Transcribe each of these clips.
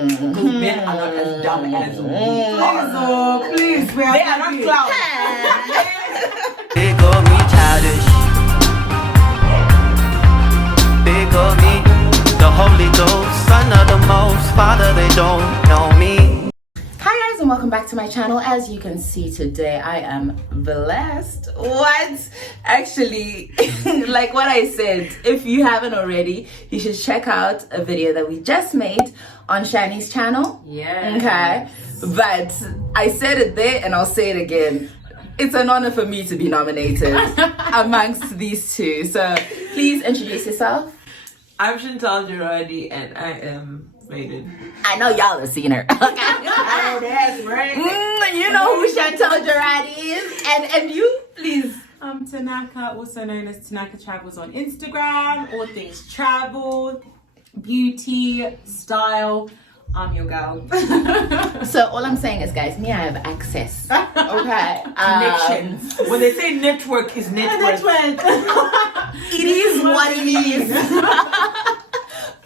Because men are not as dumb as we Please, They are not clowns. They call me childish. They call me the Holy Ghost, son of the Most Father. They don't know me. Hi guys, and welcome back to my channel. As you can see today, I am blessed. What? Actually, like what I said, if you haven't already, you should check out a video that we just made on Shani's channel. Yeah. Okay. But I said it there and I'll say it again. It's an honor for me to be nominated amongst these two. So please introduce yourself. I'm Chantelle Jeradi and I am rated. I know y'all have seen her. Okay. Oh, that's right. You know who Chantelle Jeradi is. And you, please. I'm Tanaka, also known as Tanaka Travels on Instagram. All things travel, beauty, style. I'm your girl. So all I'm saying is, guys, me, I have access. Okay. Connections. When they say network is network. It is what it is.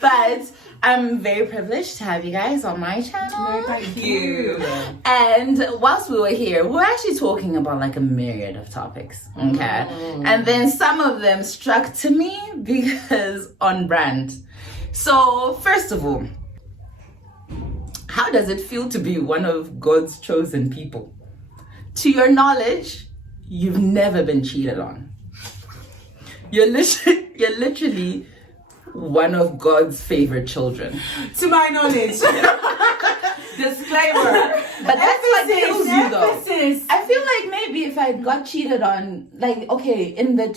But I'm very privileged to have you guys on my channel. Thank you. And whilst we were here, we were actually talking about like a myriad of topics. Okay. And then some of them struck to me because on brand. So first of all, how does it feel to be one of God's chosen people? To your knowledge, you've never been cheated on. You're literally one of God's favorite children. To my knowledge. Disclaimer. But that's what kills you though. Emphasis. I feel like maybe if I got cheated on, like, okay, in the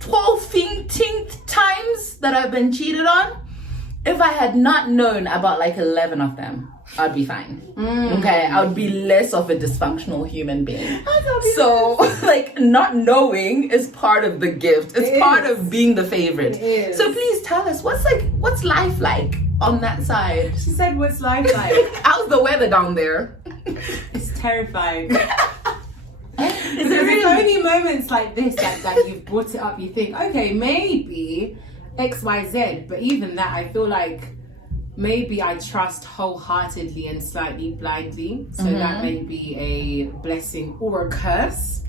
12th times that I've been cheated on, if I had not known about like 11 of them, I'd be fine. Okay, I would be less of a dysfunctional human being. So, like, not knowing is part of the gift. It's part of being the favorite. So please tell us, what's life like on that side? She said, what's life like? How's the weather down there? It's terrifying. It's only moments like this that you've brought it up, you think, okay, maybe XYZ, but even that, I feel like maybe I trust wholeheartedly and slightly blindly. So that may be a blessing or a curse,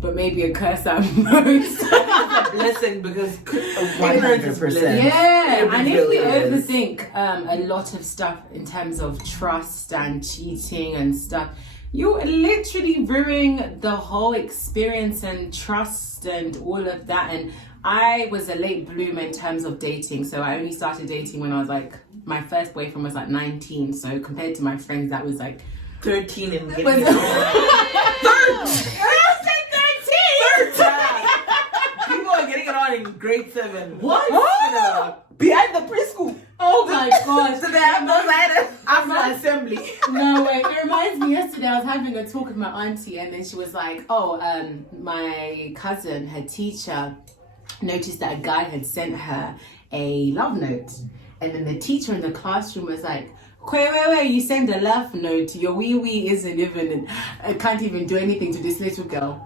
but maybe a curse at most. A blessing because 100%. Yeah, and if we really overthink a lot of stuff in terms of trust and cheating and stuff, you're literally ruining the whole experience and trust and all of that. And I was a late bloomer in terms of dating. So I only started dating when I was like, my first boyfriend was like 19. So compared to my friends, that was like 13 and getting Was- it on. 13! People are getting it on in grade 7. What? Behind the preschool. Oh my gosh. So they have those items after assembly. No way. It reminds me, yesterday I was having a talk with my auntie and then she was like, my cousin, her teacher, noticed that a guy had sent her a love note. And then the teacher in the classroom was like, wait, you send a love note. Your wee isn't even, can't even do anything to this little girl.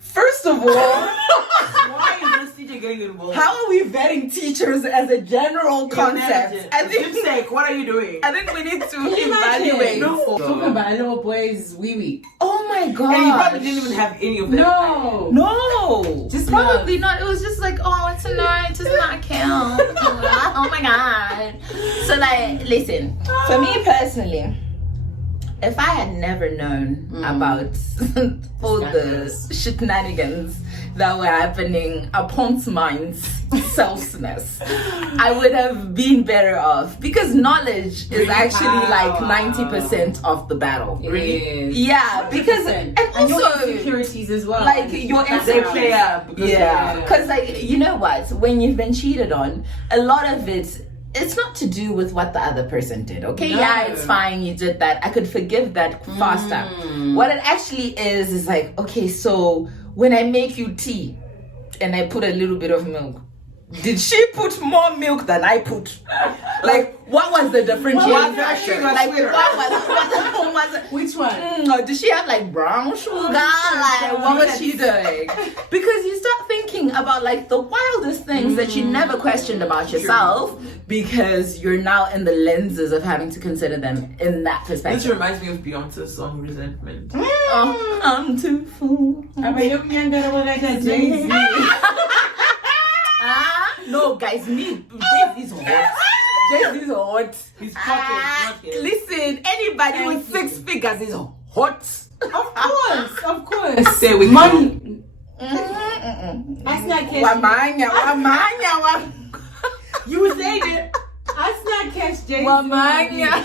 First of all, Why is this teacher getting involved? how are we vetting teachers as a general concept? For goodness sake, what are you doing? I think we need to evaluate. Talking about a little boy's wee. Oh my god. And you probably didn't even have any of them. No. Just probably not. It was just like, oh, it's a night, it's not count. Oh my god. So like, listen, for me personally, if I had never known about all the shenanigans that were happening upon mine's selfness, I would have been better off, because knowledge is actually like 90% of the battle. Really? Yeah, because and And your also insecurities as well. like your They play up. yeah, because like, you know what, when you've been cheated on, a lot of it's not to do with what the other person did, okay? No. Yeah, it's fine, you did that, I could forgive that faster. What it actually is like, okay, so when I make you tea and I put a little bit of milk, did she put more milk than I put? Like, what was the differentiation? Like, what was Which one? did she have like brown sugar? Like, what was she doing? Because you start thinking about like the wildest things that you never questioned about yourself because you're now in the lenses of having to consider them in that perspective. This reminds me of Beyonce's song Resentment. Oh, I'm too full. I mean, you can get away like a Jay-Z. No, guys, Jay-Z's hot. Jay-Z's hot. He's talking. Listen, anybody with 6 figures is hot. Of course. Say we Money. That's not cash. Wamanya. You were saying it. That's not cash, Jay-Z. Wamanya.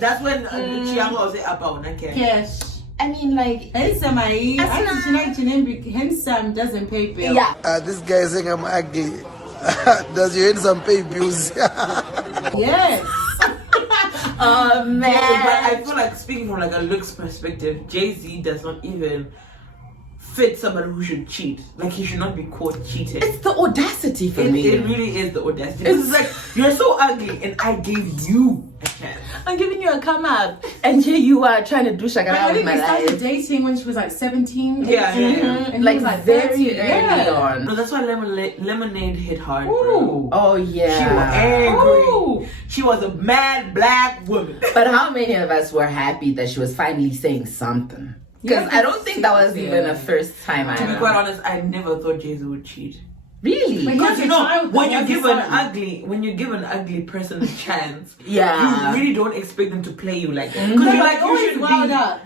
That's when Chiama was about cash. Cash. I mean, like, Handsome, handsome doesn't pay bills. yeah. This guy is saying I'm ugly. Does your handsome pay bills? Yes. Oh, man. But I feel like speaking from like a looks perspective, Jay-Z does not even fit somebody who should cheat. Like he should not be caught cheating. It's the audacity for me. It really is the audacity. It's like you're so ugly and I gave you a chance. I'm giving you a come up, and here you are trying to do shagara I with think my they started life. dating when she was like 17. Yeah, 18, yeah. And he Like, was like very 30. early Yeah. on. No, that's why Lemonade hit hard, Ooh. bro. Oh, yeah. She was angry. Ooh. She was a mad black woman. But how many of us were happy that she was finally saying something? Because Yeah, I don't think that was even a first time. To be quite honest, I never thought Jay-Z would cheat. Really? But Because He you was a know, child, when though, you he give was an a ugly person a chance, Yeah. you really don't expect them to play you like that. Because you're like, you always should wild be. up.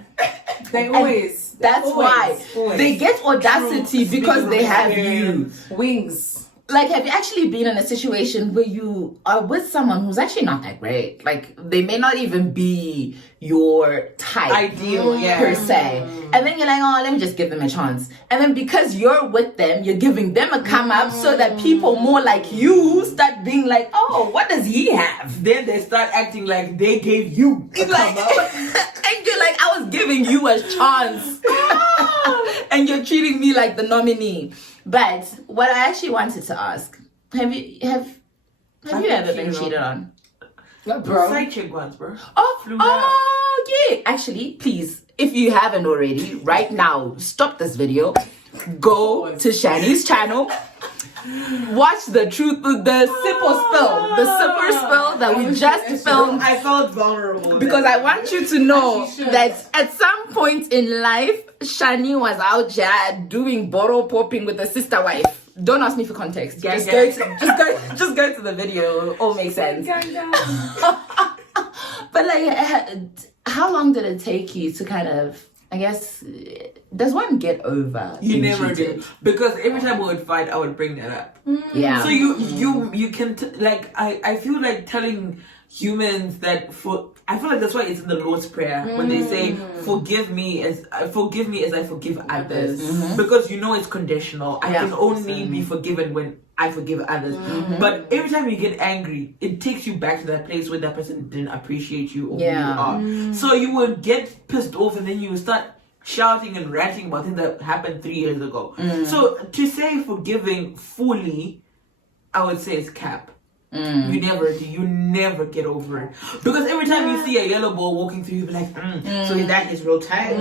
They always. That's why always. they get audacity True. because Speaking they of have experience. you. Wings. Like, have you actually been in a situation where you are with someone who's actually not that great? Like, they may not even be your type. Ideal, yeah. Per se. And then you're like, oh, let me just give them a chance. And then because you're with them, you're giving them a come up so that people more like you start being like, oh, what does he have? Then they start acting like they gave you a It's like, come up. and you're like, I was giving you a chance. And you're treating me like the nominee. But what I actually wanted to ask, have you ever been cheated on? Bro. Side chick ones, bro. Oh, yeah. Actually, please, if you haven't already, right now, stop this video. Go to Shani's channel. Watch the sip or spill that we just filmed. I felt vulnerable. Because I want you to know As you should. that at some point in life, Shani was out here doing bottle popping with a sister wife. Don't ask me for context. Just go to the video. It'll all make sense. But like, how long did it take you to kind of, I guess, does one get over? You being never cheated? did. Because every time we would fight, I would bring that up. Yeah. So you can like I feel like telling humans that I feel like that's why it's in the Lord's Prayer when they say forgive me as I forgive others, because you know it's conditional. I can only be forgiven when I forgive others. But every time you get angry, it takes you back to that place where that person didn't appreciate you or who you are. So you would get pissed off and then you would start shouting and ranting about things that happened 3 years ago. So to say forgiving fully, I would say it's cap. You never get over it. Because every time you see a yellow ball walking through, you be like, so that is real tight.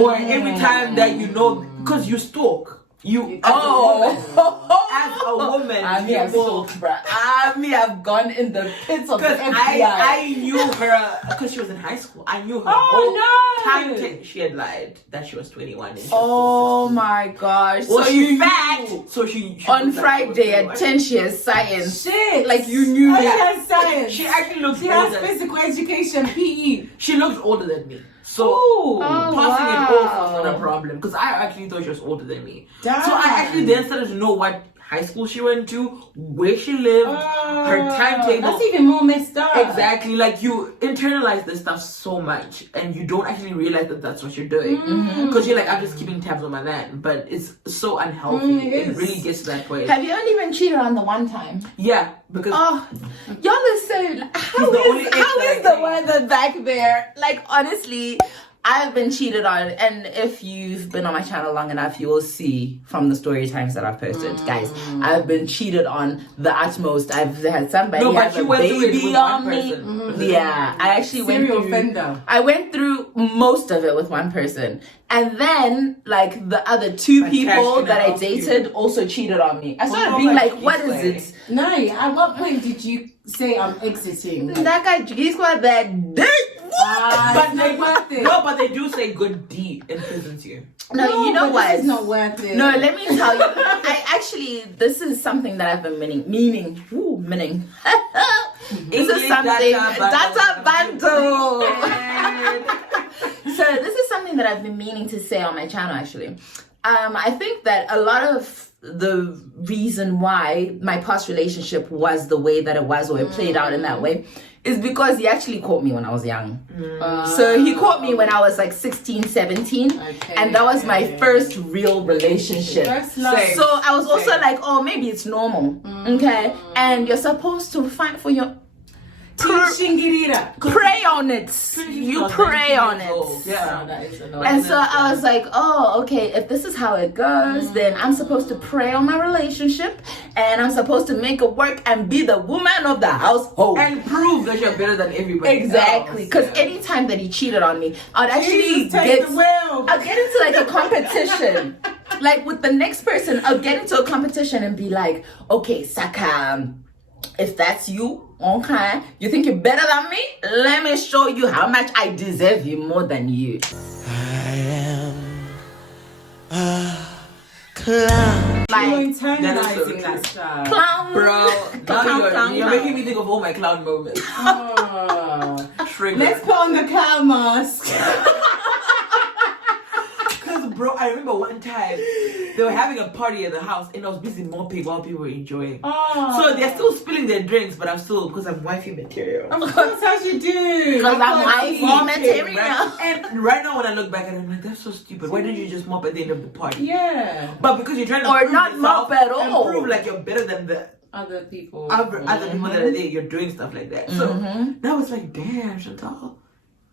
Or every time that you know, because you stalk. As a woman, I've gone in the pits of the because FBI. I knew her because she was in high school. I knew her whole time. She had lied that she was 21. And she was Oh my gosh. well, So she's you fat. knew So she on looked like Friday she at was 10 she has science. Shit. Like you knew She that. has science. She actually looked She has older. physical education, PE. She looked older than me. So Ooh. passing it off was not a problem because I actually thought she was older than me. Damn. So I actually then started to know what high school she went to, where she lived, her timetable. That's even more messed up. Exactly, like you internalize this stuff so much and you don't actually realize that that's what you're doing because you're like, I'm just keeping tabs on my man, but it's so unhealthy. It really gets to that point. Have you only been cheated on the one time? Yeah, because Oh, y'all are so. How the only is ex that I the think. weather back there? Like honestly, I've been cheated on, and if you've been on my channel long enough, you will see from the story times that I've posted, guys. I've been cheated on the utmost. I've had somebody have a baby on me. Yeah, I actually went through. I went through most of it with one person, and then like the other two people that I dated also cheated on me. I started being like, "What is it?" No, at what point did you say I'm exiting? That guy, he's got that dick. But they do say good deed imprisons you. No, you know what? It's not worth it. No, let me tell you. This is something that I've been meaning. This is something. Data bundle. So this is something that I've been meaning to say on my channel. Actually, I think that a lot of the reason why my past relationship was the way that it was, or it played out in that way, is because he actually caught me when I was young. So he caught me when I was like 16, 17. And that was my first real relationship. So I was also like, oh, maybe it's normal. Okay. And you're supposed to fight for your... Pray on it. You pray on it. Yeah. And so I was like, oh, okay, if this is how it goes, then I'm supposed to pray on my relationship, and I'm supposed to make it work and be the woman of the household. And prove that you're better than everybody. Exactly. Because anytime that he cheated on me, I'd actually get into like a competition. Like with the next person, I'll get into a competition and be like, okay, Saka, if that's you, okay, you think you're better than me? Let me show you how much I deserve you more than you. I am a clown. Like, You're internalizing that stuff. clown. Bro, Clown. you're making me think of all my clown moments. Oh. Trigger. Let's put on the clown mask. Because, bro, I remember one time they were having a party at the house and I was busy mopping while people were enjoying. Oh. So they're still spilling their drinks, but I'm still, because I'm wifey material. Of course, as you do. Because I'm wifey material. Right? And right now when I look back at it, I'm like, that's so stupid. Why didn't you just mop at the end of the party? Yeah. But because you're trying to Or prove not yourself mop at all. and prove like you're better than the Other people. other people that are there, you're doing stuff like that. So now it's like, damn, Chantelle,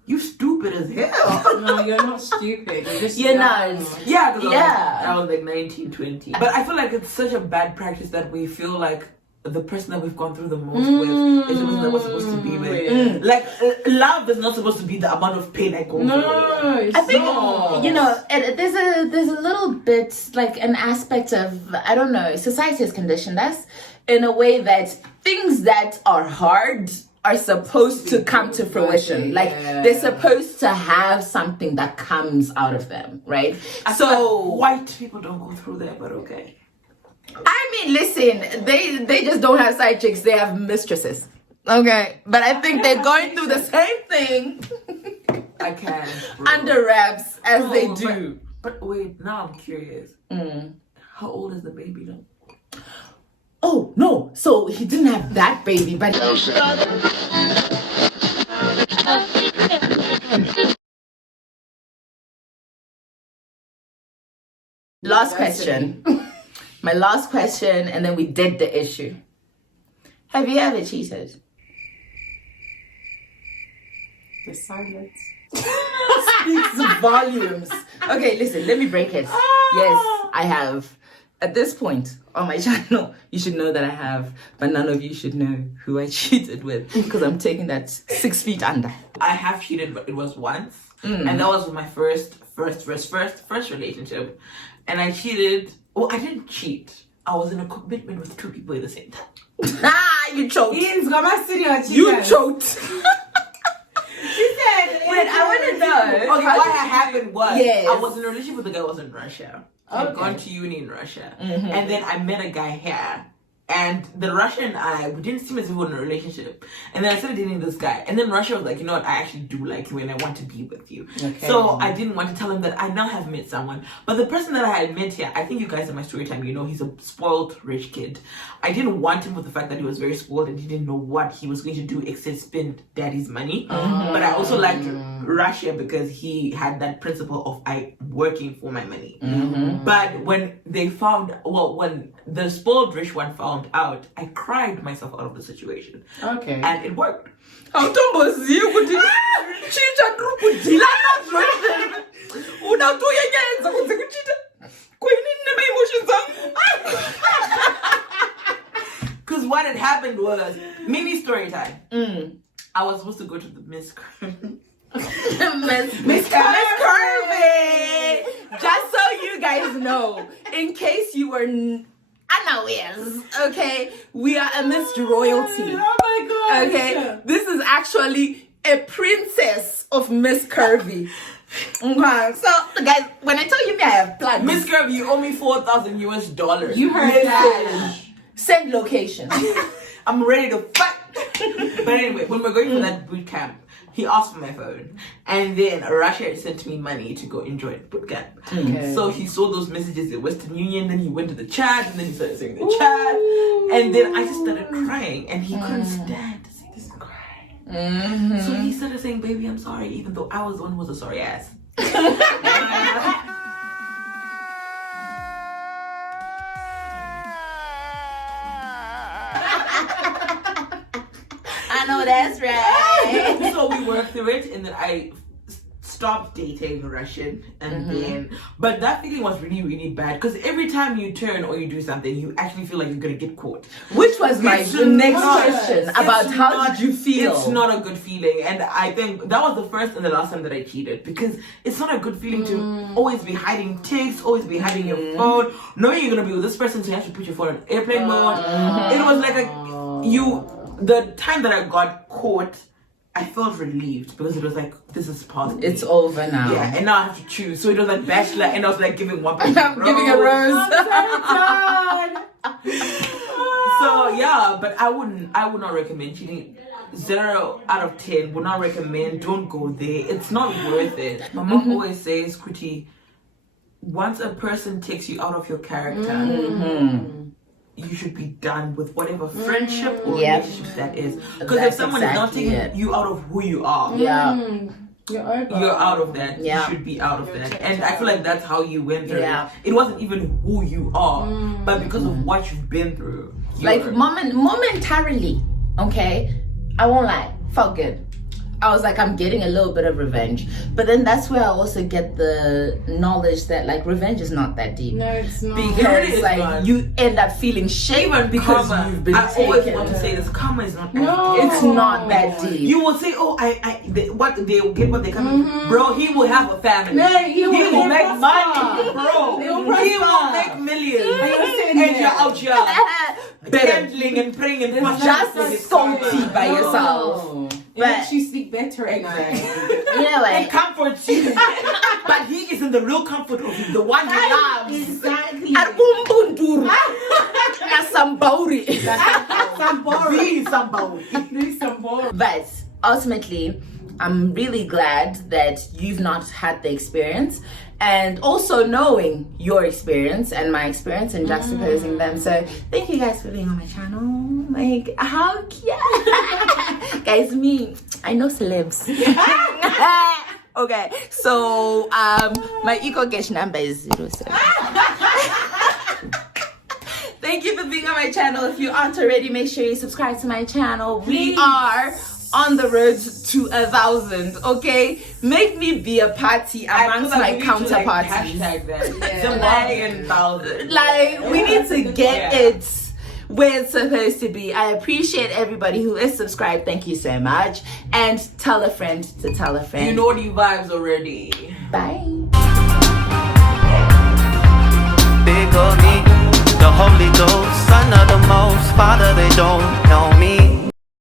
you stupid as hell. No, you're not stupid. You're just You're young. not. Yeah, because Yeah. I was like 19, 20. But I feel like it's such a bad practice that we feel like the person that we've gone through the most with is the person that we're supposed to be with. Like, love is not supposed to be the amount of pain I go through. No, it's I think not. you know there's a little bit like an aspect of, I don't know, society has conditioned us in a way that things that are hard are supposed to come to fruition. Like they're supposed to have something that comes out of them, right? So White people don't go through that, but okay. I mean, listen, they just don't have side chicks, they have mistresses. Okay. But I think they're going through the same thing I can. under wraps as they No, do. But wait, now I'm curious. How old is the baby though? Oh no, so he didn't have that baby, but last question. My last question, and then we did the issue. Have you ever cheated? The silence. Speaks volumes. Okay, listen, let me break it. Yes, I have. At this point on my channel, you should know that I have, but none of you should know who I cheated with because I'm taking that 6 feet under. I have cheated, but it was once, and that was my first relationship, and I cheated. Well, I didn't cheat. I was in a commitment with 2 people at the same time. You choked. Ian's got my studio. You choked. She said, Wait, I want to know. Okay, what had happened was Yes. I was in a relationship with a guy who was in Russia. I'd gone to uni in Russia, and then I met a guy here. And the Russian and I, we didn't seem as if we were in a relationship. And then I started dating this guy. And then Russia was like, you know what, I actually do like you and I want to be with you. Okay. So I didn't want to tell him that I now have met someone. But the person that I had met here, I think you guys in my story time, you know, he's a spoiled rich kid. I didn't want him with the fact that he was very spoiled and he didn't know what he was going to do except spend daddy's money. But I also liked Russia because he had that principle of I working for my money. But when they found, well, when the spoiled rich one found found out, I cried myself out of the situation. Okay. And it worked. Awutombozivi ukuthi ChitChat kudilana zvese. Unautoyenyenza kuti kuchita. Kuyini neme emotions zangu. Because what had happened was, mini story time. I was supposed to go to the Miss Miss Curvy. Just so you guys know, in case you were unawares, okay, we are amidst royalty. Oh my god. Okay, this is actually a princess of Miss Curvy. Okay, so guys, when I tell you I have plans, Miss Curvy, you owe me $4,000. You heard that. send location. I'm ready to fight. But anyway, when we're going for that boot camp, he asked for my phone, and then Russia sent me money to go enjoy boot camp. Okay. So he saw those messages in Western Union, then he went to the chat, and then he started saying the chat, and then I just started crying, and he couldn't stand to see this cry. So he started saying, "Baby, I'm sorry," even though I was the one who was a sorry ass. I know that's right. So we worked through it, and then I stopped dating Russian, and then, but that feeling was really, really bad, because every time you turn or you do something, you actually feel like you're gonna get caught. Which was my It's next not- question about it's how not- did you feel? It's not a good feeling, and I think that was the first and the last time that I cheated, because it's not a good feeling to always be hiding texts, always be hiding your phone, knowing you're gonna be with this person, so you have to put your phone on airplane mode. It was like the time that I got caught, I felt relieved, because it was like, this is past me. It's over now. Yeah, and now I have to choose. So it was like Bachelor, and I was like giving one person I'm giving a rose. So yeah, but I would not recommend cheating. 0 out of 10 would not recommend. Don't go there. It's not worth it. My mom always says, Kuti, once a person takes you out of your character, you should be done with whatever friendship or relationship that is. Because if That's someone is not exactly taking it. you out of who you are, Yeah. You're over. you're out of that. Yeah. You should be out of that. And I feel like that's how you went through Yeah. it. It wasn't even who you are, but because of what you've been through. Like momentarily, okay? I won't lie, felt good. I was like, I'm getting a little bit of revenge. But then that's where I also get the knowledge that like revenge is not that deep. No, it's not. Because It is like not. you end up feeling shame because karma, you've been I always taken. want to say this, karma is not No. that It's not that deep. You will say, oh, they will get what they come. Bro, he will have a family. No, he will make prosper. money, bro. He'll He will prosper. make millions. sitting And there. you're out here gambling and praying and fasting Just for his salty karma. by yourself. Oh. It But- makes you sleep better at night. You know It what? comforts you. But he is in the real comfort of you, the one he loves. Exactly. Arkumbunduru. Nasambauri. Be somebody. Do some more. But ultimately, I'm really glad that you've not had the experience, and also knowing your experience and my experience and juxtaposing them. So thank you guys for being on my channel. Like, how cute. Guys, me, I know celebs. Okay, so my EcoCash number is 07. Thank you for being on my channel. If you aren't already, make sure you subscribe to my channel. We are on the road to 1,000. Okay, make me be a party amongst my counterparts. Hashtag that. ZIMbarbieAN 1,000. Like, we need to get it where it's supposed to be. I appreciate everybody who is subscribed. Thank you so much. And tell a friend to tell a friend. You know the vibes already. Bye. Big on me, the Holy Ghost, Son of the Most, Father, they don't know me.